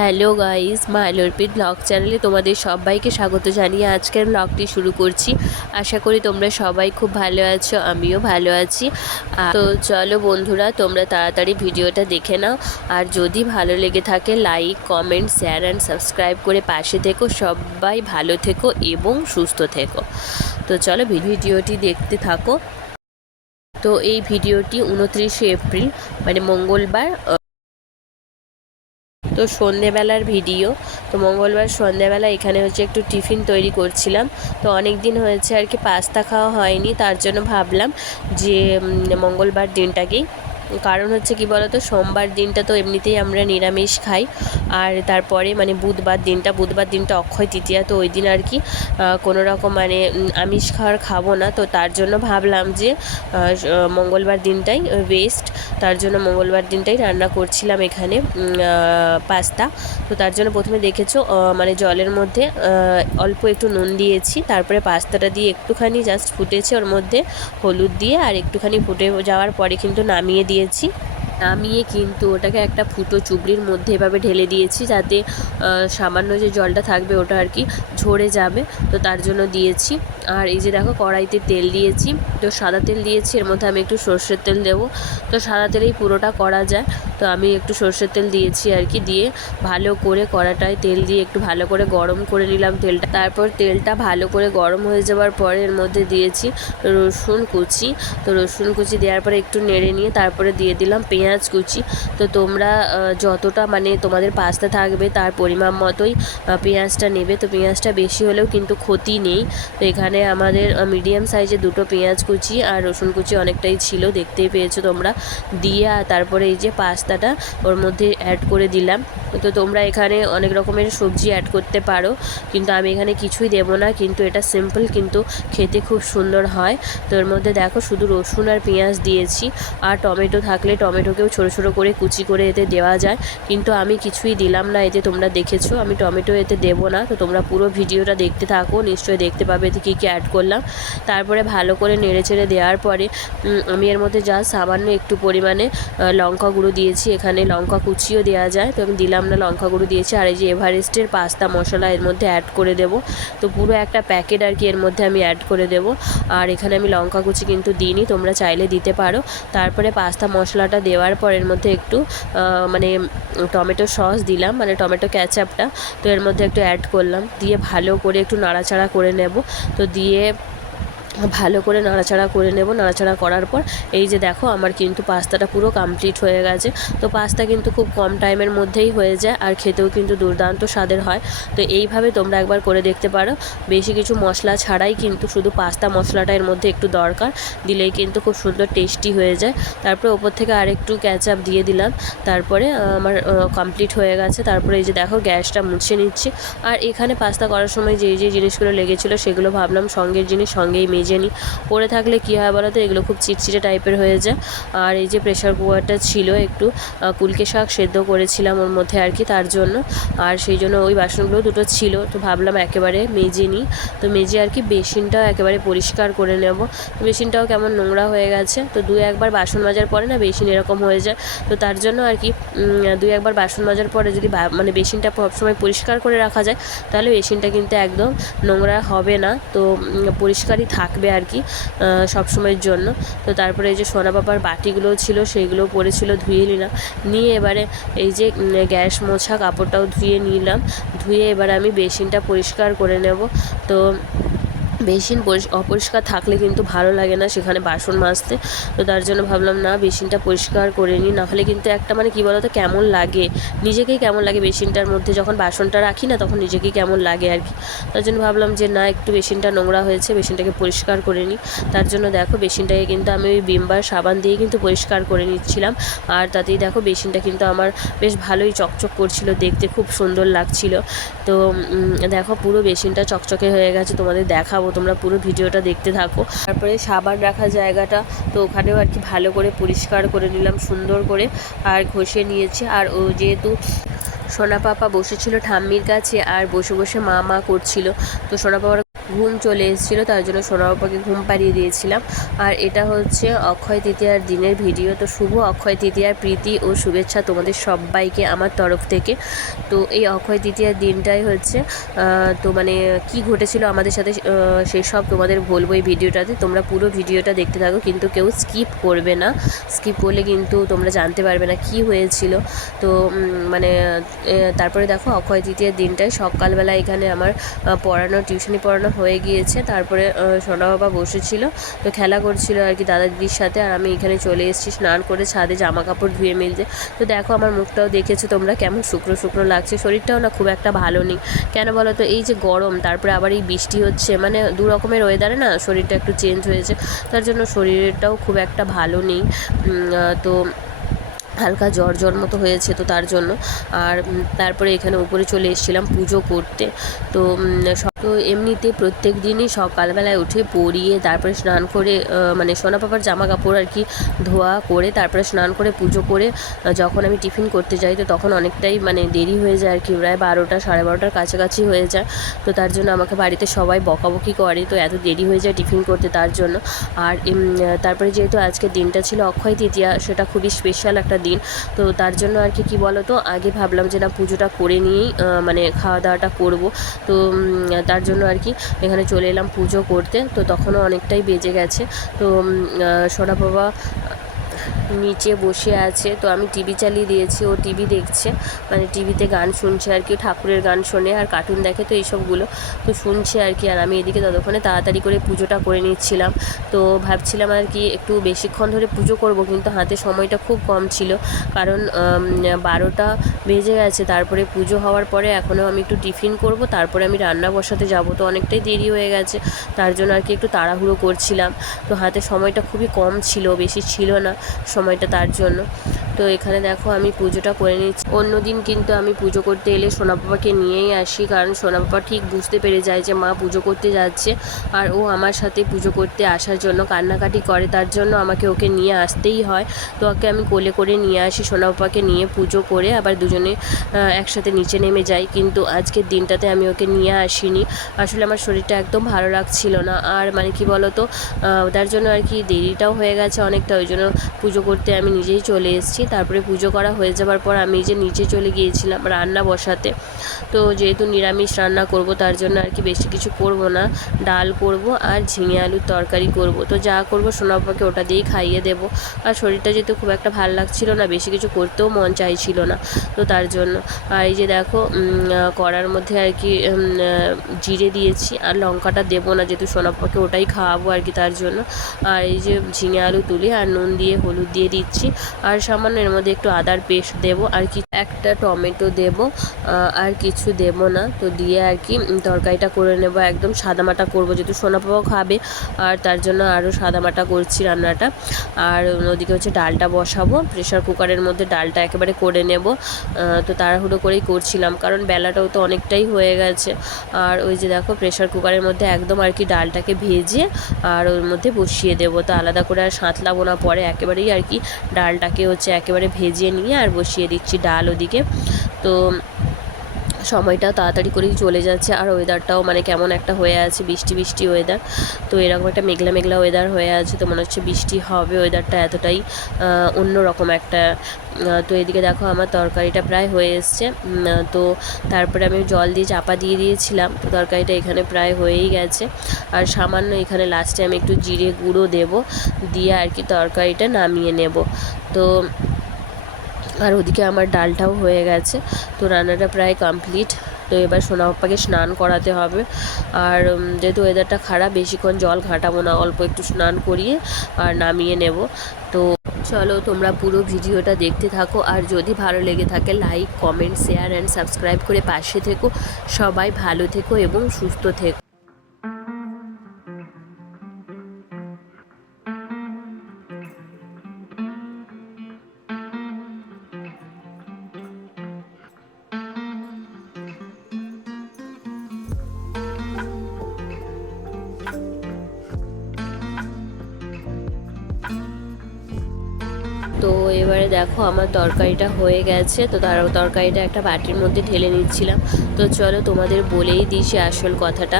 Hello guys মাইলরপিট blog চ্যানেলে তোমাদের সবাইকে স্বাগত জানিয়ে আজকের ব্লগটি শুরু করছি। আশা করি তোমরা সবাই খুব ভালো আছো, আমিও ভালো আছি। তো চলো বন্ধুরা, তোমরা তাড়াতাড়ি ভিডিওটা দেখে নাও। আর যদি ভালো লেগে থাকে, like, comment, share and subscribe করে পাশে থেকো, সবাই ভালো থেকো এবং সুস্থ থেকো। তো চলো ভিডিওটি দেখতে থাকো। তো এই ভিডিওটি উনত্রিশে এপ্রিল মানে মঙ্গলবার তো সন্ধেবেলার ভিডিও। তো মঙ্গলবার সন্ধেবেলা এখানে হচ্ছে একটু টিফিন তৈরি করছিলাম। তো অনেক দিন হয়েছে আর কি, পাস্তা খাওয়া হয়নি, তার জন্য ভাবলাম যে মঙ্গলবার দিনটাকেই কারণ হচ্ছে কি বলতো, সোমবার দিনটা তো এমনিতেই আমরা নিরামিষ খাই। আর তারপরে মানে বুধবার দিনটা বুধবার দিনটা অক্ষয় তৃতীয়া, তো ওই দিন আর কি কোনো রকম মানে আমিষ খাওয়ার খাব না। তো তার জন্য ভাবলাম যে মঙ্গলবার দিনটাই বেস্ট তার জন্য মঙ্গলবার দিনটাই রান্না করছিলাম এখানে পাস্তা। তো তার জন্য প্রথমে দেখেছ মানে জলের মধ্যে অল্প একটু নুন দিয়েছি, তারপরে পাস্তাটা দিয়ে একটুখানি জাস্ট ফুটেছে ওর মধ্যে হলুদ দিয়ে, আর একটুখানি ফুটে যাওয়ার পরে কিন্তু নামিয়ে দিয়েছি। নামিয়ে কিন্তু ওটাকে একটা ফুটো চুবড়ির মধ্যে এভাবে ঢেলে দিয়েছি যাতে সামান্য যে জলটা থাকবে ওটা আর কি ঝরে যাবে। তো তার জন্য দিয়েছি। আর এই যে দেখো কড়াইতে তেল দিয়েছি। তো সাদা তেল দিয়েছি, এর মধ্যে আমি একটু সর্ষের তেল দেবো। তো সাদা তেলেই পুরোটা করা যায়। তো আমি একটু সর্ষের তেল দিয়েছি আর কি। দিয়ে ভালো করে কড়াটায় তেল দিয়ে একটু ভালো করে গরম করে নিলাম তেলটা। তারপর তেলটা ভালো করে গরম হয়ে যাওয়ার পরে এর মধ্যে দিয়েছি রসুন কুচি। তো রসুন কুচি দেওয়ার পরে একটু নেড়ে নিয়ে তারপরে দিয়ে দিলাম পেঁয়াজ কুচি। তো তোমরা যতটা মানে তোমাদের পাস্তা থাকবে তার পরিমাণ মতোই পেঁয়াজটা নেবে। তো পেঁয়াজটা বেশি হলেও কিন্তু ক্ষতি নেই। তো এখানে আমাদের মিডিয়াম সাইজে দুটো পেঁয়াজ কুচি আর রসুন কুচি অনেকটাই ছিল, দেখতেই পেয়েছ তোমরা। দিয়ে আর তারপরে এই যে পাস্তাটা ওর মধ্যে অ্যাড করে দিলাম। তো তোমরা এখানে অনেক রকমের সবজি অ্যাড করতে পারো, কিন্তু আমি এখানে কিছুই দেবো না, কিন্তু এটা সিম্পল কিন্তু খেতে খুব সুন্দর হয়। তো এর মধ্যে দেখো শুধু রসুন আর পেঁয়াজ দিয়েছি। আর টমেটো থাকলে টমেটোকেও ছোটো ছোটো করে কুচি করে এতে দেওয়া যায়। কিন্তু আমি কিছুই দিলাম না এতে তোমরা দেখেছ, আমি টমেটো এতে দেবো না। তো তোমরা পুরো ভিডিওটা দেখতে থাকো, নিশ্চয়ই দেখতে পাবে এতে কী কী অ্যাড করলাম। তারপরে ভালো করে নেড়ে চেড়ে দেওয়ার পরে আমি এর মধ্যে যা সামান্য একটু পরিমাণে লঙ্কা গুঁড়ো দিয়েছি। এখানে লঙ্কা কুচিও দেওয়া যায়। তো আমি দিলাম না লঙ্কা গুঁড়ো দিয়েছি। আর এই যে এভারেস্টের পাস্তা মশলা এর মধ্যে অ্যাড করে দেবো। তো পুরো একটা প্যাকেট আর কি এর মধ্যে আমি অ্যাড করে দেবো। আর এখানে আমি লঙ্কা কুচি কিন্তু দিইনি, তোমরা চাইলে দিতে পারো। তারপরে পাস্তা মশলাটা দেওয়ার পর এর মধ্যে একটু মানে টমেটো সস দিলাম মানে টমেটো ক্যাচআপটা তো এর মধ্যে একটু অ্যাড করলাম, দিয়ে ভালো করে একটু নাড়াচাড়া করে নেব। তো দিয়ে ভালো করে নাড়াচাড়া করে নেব। নাড়াচাড়া করার পর এই যে দেখো আমার কিন্তু পাস্তাটা পুরো কমপ্লিট হয়ে গেছে। তো পাস্তা কিন্তু খুব কম টাইমের মধ্যেই হয়ে যায় আর খেতেও কিন্তু দুর্দান্ত স্বাদের হয়। তো এইভাবে তোমরা একবার করে দেখতে পারো। বেশি কিছু মশলা ছাড়াই কিন্তু শুধু পাস্তা মশলাটা এর মধ্যে একটু দরকার। দিলেই কিন্তু খুব সুন্দর টেস্টি হয়ে যায়। তারপরে ওপর থেকে আর আরেকটু ক্যাচআপ দিয়ে দিলাম। তারপরে আমার কমপ্লিট হয়ে গেছে। তারপরে এই যে দেখো গ্যাসটা মুছে নিচ্ছি। আর এখানে পাস্তা করার সময় যে যে জিনিসগুলো লেগেছিলো সেগুলো ভাবলাম সঙ্গের জিনিস সঙ্গেই মেজে নিই পরে থাকলে কী হয় বলো তো এগুলো খুব চিটচিটে টাইপের হয়ে যায়। আর এই যে প্রেশার কুকারটা ছিল একটু কুলকে শাক সেদ্ধ করেছিলাম ওর মধ্যে আর কি তার জন্য। আর সেই জন্য ওই বাসনগুলো দুটো ছিল। তো ভাবলাম একেবারে মেজে নিই। তো মেজে আর কি বেসিনটাও একেবারে পরিষ্কার করে নেব। বেসিনটাও কেমন নোংরা হয়ে গেছে। তো দু একবার বাসন মাজার পরে না বেসিন এরকম হয়ে যায়। তো তার জন্য আর কি দুই একবার বাসন মাজার পরে যদি মানে বেসিনটা সবসময় পরিষ্কার করে রাখা যায়, তাহলে বেসিনটা কিন্তু একদম নোংরা হবে না। তো পরিষ্কারই পরিষ্কারই থাকবে আর কি সব সময়ের জন্য। তো তারপরে এই যে সোনা বাবার বাটিগুলো ছিল সেইগুলো পড়েছিল ধুয়ে নিলাম। নিয়ে এবারে এই যে গ্যাস মোছা কাপড়টাও ধুয়ে নিলাম। ধুয়ে এবারে আমি বেসিনটা পরিষ্কার করে নেব। তো বেসিন পরিষ- অপরিষ্কার থাকলে কিন্তু ভালো লাগে না সেখানে বাসন মাজতে। তো তার জন্য ভাবলাম, না, বেসিনটা পরিষ্কার করে নিই। নাহলে কিন্তু একটা মানে কী বলতো, কেমন লাগে? নিজেকেই কেমন লাগে বেসিনটার মধ্যে? যখন বাসনটা রাখি না, তখন নিজেকেই কেমন লাগে আর কি? তার জন্য ভাবলাম যে, না, একটু বেসিনটা নোংরা হয়েছে, বেসিনটাকে পরিষ্কার করে নিই। তার জন্য দেখো, বেসিনটাকে কিন্তু আমি ওই বিমবার সাবান দিয়ে কিন্তু পরিষ্কার করে নিচ্ছিলাম। আর তাতেই দেখো, বেসিনটা কিন্তু আমার বেশ ভালোই চকচক করছিল দেখতে, খুব সুন্দর লাগছিল। তো দেখো, পুরো বেসিনটা চকচকে হয়ে গেছে, তোমাদের দেখাবো তোমরা পুরো ভিডিওটা দেখতে থাকো। তারপরে সাবান রাখা জায়গাটা তো ওখানেও আর কি ভালো করে পরিষ্কার করে নিলাম, সুন্দর করে আর ঘষে নিয়েছি। আর ও যেহেতু সোনাপাপা বসেছিল ঠাম্মির কাছে আর বসে বসে মা মা করছিল, তো সোনা পাপার ঘুম চলে এসেছিল, তার জন্য সোনাবাবাকে ঘুম পাড়িয়ে দিয়েছিলাম। আর এটা হচ্ছে অক্ষয় তৃতীয়ার দিনের ভিডিও। তো শুভ অক্ষয় তৃতীয়ার প্রীতি ও শুভেচ্ছা তোমাদের সবাইকে আমার তরফ থেকে। তো এই অক্ষয় তৃতীয়ার দিনটাই হচ্ছে তো মানে কি ঘটেছিল আমাদের সাথে সেসব তোমাদের বলব এই ভিডিওটাতে। তোমরা পুরো ভিডিওটা দেখতে থাকো, কিন্তু কেউ স্কিপ করবে না। স্কিপ করলে কিন্তু তোমরা জানতে পারবে না কি হয়েছিল। তো মানে তারপরে দেখো অক্ষয় তৃতীয়ার দিনটায় সকালবেলা এখানে আমার পড়ানো, টিউশনি পড়ানো হয়ে গিয়েছে। তারপরে সোনা বাবা বসেছিল, তো খেলা করছিল আর কি দাদা দিদির সাথে। আর আমি এখানে চলে এসেছি স্নান করে ছাদে জামা কাপড় ধুয়ে মিলতে। তো দেখো আমার মুখটাও দেখেছ তোমরা, কেমন শুকনো শুকনো লাগছে। শরীরটাও না খুব একটা ভালো নেই। কেন বলো তো, এই যে গরম, তারপরে আবার এই বৃষ্টি হচ্ছে মানে দু রকমের ওয়েদারে না শরীরটা একটু চেঞ্জ হয়েছে। তার জন্য শরীরটাও খুব একটা ভালো নেই। তো হালকা জ্বর জ্বর মতো হয়েছে তো তার জন্য। আর তারপরে এখানে উপরে চলে এসেছিলাম পুজো করতে। তো তো এমনিতে প্রত্যেক দিনই সকালবেলায় উঠে পরিয়ে তারপরে স্নান করে মানে সোনা পাপার জামা কাপড় আর কি ধোয়া করে তারপরে স্নান করে পুজো করে যখন আমি টিফিন করতে যাই তো তখন অনেকটাই মানে দেরি হয়ে যায় আর কি। প্রায় বারোটা, সাড়ে বারোটার কাছাকাছি হয়ে যায়। তো তার জন্য আমাকে বাড়িতে সবাই বকাবকি করে। তো এত দেরি হয়ে যায় টিফিন করতে তার জন্য। আর তারপরে যেহেতু আজকের দিনটা ছিল অক্ষয় তৃতীয়া, সেটা খুবই স্পেশাল একটা দিন। তো তার জন্য আর কি, কী বলো তো আগে ভাবলাম যে না, পুজোটা করে নিয়েই মানে খাওয়া দাওয়াটা করব। তো তার জন্য আর কি, এখানে চলে এলাম পুজো করতে। তো তখনও অনেকটাই বেজে গেছে। তো সোনা বাবা নিচে বসে আছে। তো আমি টিভি চালিয়ে দিয়েছি, ও টিভি দেখছে। মানে টিভিতে গান শুনছে আর কি, ঠাকুরের গান শোনে আর কার্টুন দেখে তো এইসবগুলো। তো শুনছে আর কি, আর আমি এদিকে ততক্ষণে তাড়াতাড়ি করে পুজোটা করে নিচ্ছিলাম। তো ভাবছিলাম আর কি, একটু বেশিক্ষণ ধরে পুজো করব, কিন্তু হাতে সময়টা খুব কম ছিল। কারণ বারোটা বেজে গেছে, তারপরে পুজো হওয়ার পরে এখনও আমি একটু টিফিন করব, তারপরে আমি রান্না বসাতে যাব। তো অনেকটাই দেরি হয়ে গেছে, তার জন্য আর কি একটু তাড়াহুড়ো করছিলাম। তো হাতে সময়টা খুবই কম ছিল, বেশি ছিল না। সময়টা তার জন্য। তো এখানে দেখো আমি পুজোটা করে নিচ্ছি অন্য দিন কিন্তু আমি পুজো করতে এলে সোনা বাবাকে নিয়েই আসি কারণ সোনা বাবা ঠিক বুঝতে পেরে যায় যে মা পুজো করতে যাচ্ছে আর ও আমার সাথে পুজো করতে আসার জন্য কান্নাকাটি করে তার জন্য আমাকে ওকে নিয়ে আসতেই হয়। তো ওকে আমি কোলে করে নিয়ে আসি সোনা বাবাকে নিয়ে পুজো করে আবার দুজনে একসাথে নিচে নেমে যাই। কিন্তু আজকের দিনটাতে আমি ওকে নিয়ে আসিনি। আসলে আমার শরীরটা একদম ভালো লাগছিল না। আর মানে কি বলো তো আহ, তার জন্য আর কি দেরিটাও হয়ে গেছে অনেকটা ওই জন্য পুজো করতে আমি নিজেই চলে এসেছি। তারপরে পুজো করা হয়ে যাবার পর আমি যে নিচে চলে গিয়েছিলাম রান্না বসাতে। তো যেহেতু নিরামিষ রান্না করব, তার জন্য আর কি বেশি কিছু করব না। ডাল করব আর ঝিঙে আলুর তরকারি করব। তো যা করব সোনাপাকে ওটা দিয়েই খাইয়ে দেবো। আর শরীরটা যেহেতু খুব একটা ভালো লাগছিল না, বেশি কিছু করতেও মন চাইছিল না। তো তার জন্য আর এই যে দেখো কড়ার মধ্যে আর কি জিরে দিয়েছি আর লঙ্কাটা দেবো না, যেহেতু সোনাপাকে ওটাই খাওয়াবো আর কি তার জন্য। আর এই যে ঝিঙে আলু তুলি আর নুন দিয়ে হলুদ দিয়ে দিচ্ছি। আর সামান্য এর মধ্যে একটু আদার পেস্ট দেবো, আর কি একটা টমেটো দেবো আর কিছু দেবো না। তো দিয়ে আর কি তরকারিটা করে নেব, একদম সাদামাটা করব, যেহেতু সোনাপাপাও খাবে, আর তার জন্য আরও সাদামাটা করছি রান্নাটা। আর ওদিকে হচ্ছে ডালটা বসাবো প্রেশার কুকারের মধ্যে ডালটা একেবারে করে নেব। তো তাড়াহুড়ো করেই করছিলাম, কারণ বেলাটাও তো অনেকটাই হয়ে গেছে। আর ওই যে দেখো প্রেশার কুকারের মধ্যে একদম আর কি ডালটাকে ভেজে আর ওর মধ্যে বসিয়ে দেবো। তো আলাদা করে আর সাঁতলাবো না, পরে একেবারেই আর কি ডালটাকে হচ্ছে একেবারে ভেজে নিয়ে আর বসিয়ে দিচ্ছি ডাল ওদিকে। তো সময়টা তাড়াতাড়ি করেই চলে যাচ্ছে আর ওয়েদারটাও মানে কেমন একটা হয়ে আছে, বৃষ্টি বৃষ্টি ওয়েদার তো এরকম একটা মেঘলা মেঘলা ওয়েদার হয়ে আছে, তো মনে হচ্ছে বৃষ্টি হবে ওয়েদারটা এতটাই অন্য রকম একটা। তো এদিকে দেখো আমার তরকারিটা প্রায় হয়ে এসছে। তো তারপরে আমি জল দিয়ে চাপা দিয়ে দিয়েছিলাম, তো তরকারিটা এখানে প্রায় হয়েই গেছে। আর সামান্য এখানে লাস্টে আমি একটু জিরে গুঁড়ো দেবো, দিয়ে আর কি তরকারিটা নামিয়ে নেব। তো আর ওদিকে আমার ডালটাও হয়ে গেছে। তো রান্নাটা প্রায় কমপ্লিট তো এবার সোনা পাপাকে স্নান করাতে হবে। আর যেহেতু ওয়েদারটা খারাপ, বেশিক্ষণ জল ঘাঁটাবো না, অল্প একটু স্নান করিয়ে আর নামিয়ে নেব। তো চলো, তোমরা পুরো ভিডিওটা দেখতে থাকো। আর যদি ভালো লেগে থাকে like comment share and subscribe করে পাশে থেকো। সবাই ভালো থেকো এবং সুস্থ থেকো। এবারে দেখো আমার তরকারিটা হয়ে গেছে, তো তার তরকারিটা একটা বাটির মধ্যে ঢেলে নিচ্ছিলাম। তো চলো তোমাদের বলেই দিই সে আসল কথাটা।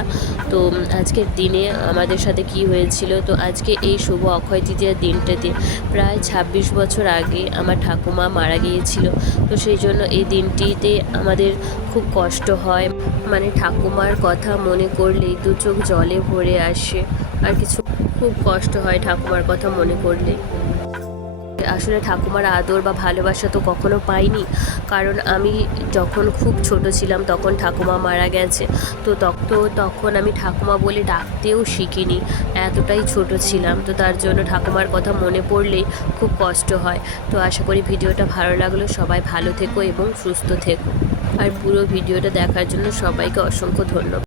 তো আজকের দিনে আমাদের সাথে কি হয়েছিল? তো আজকে এই শুভ অক্ষয় তৃতীয়ার দিনটাতে প্রায় ছাব্বিশ বছর আগে আমার ঠাকুমা মারা গিয়েছিল। তো সেই জন্য এই দিনটিতে আমাদের খুব কষ্ট হয়। মানে ঠাকুমার কথা মনে করলেই দু চোখ জলে ভরে আসে। আর কিছু খুব কষ্ট হয় ঠাকুমার কথা মনে করলে। আসলে ঠাকুমার আদর বা ভালোবাসা তো কখনো পাইনি। কারণ আমি যখন খুব ছোট ছিলাম তখন ঠাকুমা মারা গেছে। তো তো তখন আমি ঠাকুমা বলে ডাকতেও শিখিনি। এতটাই ছোট ছিলাম। তো তার জন্য ঠাকুমার কথা মনে পড়লেই খুব কষ্ট হয়। তো আশা করি ভিডিওটা ভালো লাগল। সবাই ভালো থেকো এবং সুস্থ থেকো। আর পুরো ভিডিওটা দেখার জন্য সবাইকে অসংখ্য ধন্যবাদ।